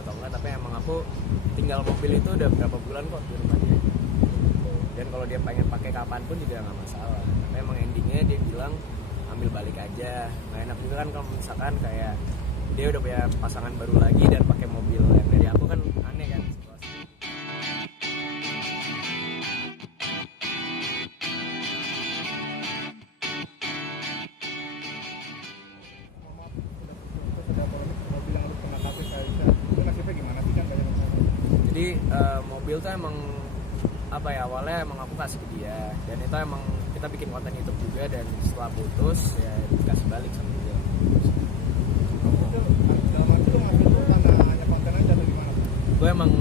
atau enggak, tapi emang aku tinggal mobil itu udah berapa bulan kok di rumahnya. Dan kalau dia pengen pakai kapanpun juga nggak masalah. Tapi emang endingnya dia bilang ambil balik aja. Nggak enak juga kan kalau misalkan kayak dia udah punya pasangan baru lagi dan pakai mobil yang dari aku, kan aneh kan situasi. Jadi mobil tuh emang apa ya, awalnya emang aku kasih ke dia, dan itu emang kita bikin konten YouTube juga, dan setelah putus ya dikasih balik sama dia. Gue emang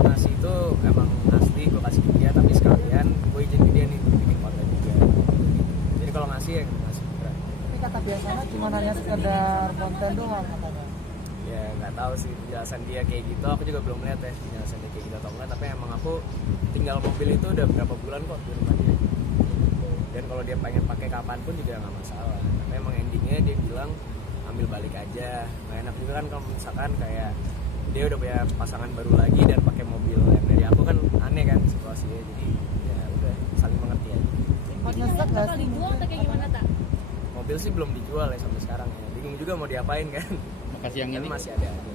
ngasih itu emang asli gue kasih ke dia, tapi sekalian gue izin ke dia nih bikin konten juga. Jadi kalau ngasih ya ngasih beneran. Tapi kata biasanya cuma hanya sekedar konten doang katanya. Ya nggak tahu sih penjelasan dia kayak gitu, aku juga belum lihat ya penjelasan dia kayak gitu atau enggak, tapi emang aku tinggal mobil itu udah berapa bulan kok di rumahnya. Dan kalau dia pengen pakai kapanpun juga nggak masalah. Tapi emang endingnya dia bilang ambil balik aja. Nggak enak juga kan kalau misalkan kayak dia udah punya pasangan baru lagi dan pakai mobil yang dari aku, kan aneh kan situasinya. Jadi ya udah saling mengerti aja. Nyesek nggak sih? Dijual atau kayak gimana tak? Mobil sih belum dijual ya sampai sekarang ya. Bingung juga mau diapain kan. Makasih yang Tapi ini. masih ada aja.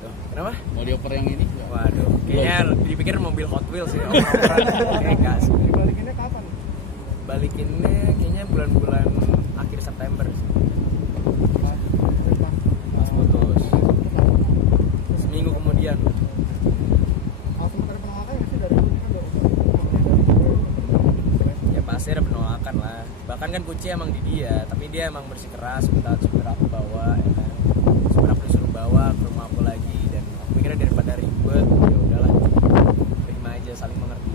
Tuh, kenapa? Mau dioper yang ini? Waduh, kayaknya dipikir mobil Hot Wheels ya. Kayak enggak sih. Balikinnya kapan? Balikinnya kayaknya bulan-bulan akhir September sih. Pas putus. Seminggu kemudian. Ya pasti ada penolakan lah. Bahkan kan kunci emang di dia, tapi dia emang bersikeras minta supir aku bawa, ya kan. Supir aku disuruh bawa ke rumah aku lagi, dan aku mikirnya daripada ribet, ya udahlah, terima aja, saling mengerti.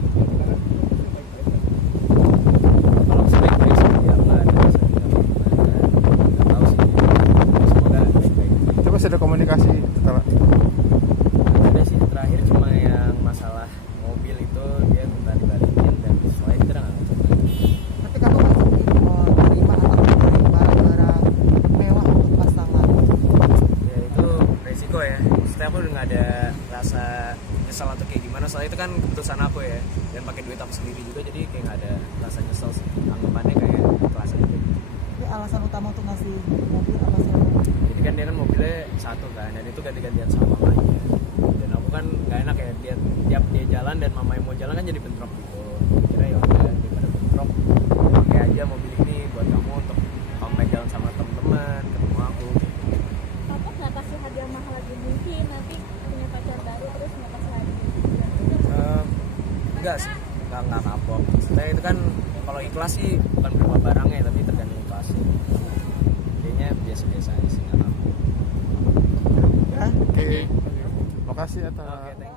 Kalau sebaik-baik sih dia lah, dan nggak tahu sih. Semoga baik-baik. Coba sudah ada komunikasi setelah Ada sih terakhir cuma yang masalah mobil itu dia minta dibalikin, dan selain itu udah nggak ngomong lagi. Tapi kamu masih mau terima atau membeli barang-barang mewah untuk pasangan? Ya itu resiko ya. Maksudnya aku udah nggak ada rasa nyesal atau kayak gimana, soalnya itu kan keputusan aku ya, dan pakai duit aku sendiri juga, jadi kayak nggak ada rasa nyesal sih. Anggapannya kayak kelas aja. Tapi alasan utama untuk ngasih mobil apa sih? Jadi kan dia kan mobilnya satu kan, dan itu ganti-gantian sama mamanya. Dan aku kan nggak enak ya, dia tiap dia jalan dan mamanya mau jalan kan jadi bentrok gitu. Kira ya udah daripada bentrok, pakai aja mobil ini buat kamu untuk kamu main jalan sama teman-teman, ketemu aku. Kapok nggak kasih hadiah mahal lagi, mungkin nanti punya pacar baru terus nggak kasih hadiah. Enggak sih, enggak kapok. Maksudnya itu kan kalau ikhlas sih bukan berupa barangnya, tapi tergantung ikhlasnya. Kayaknya biasa-biasa aja sih, nggak kapok. oke. Makasih atas Oke, thank you.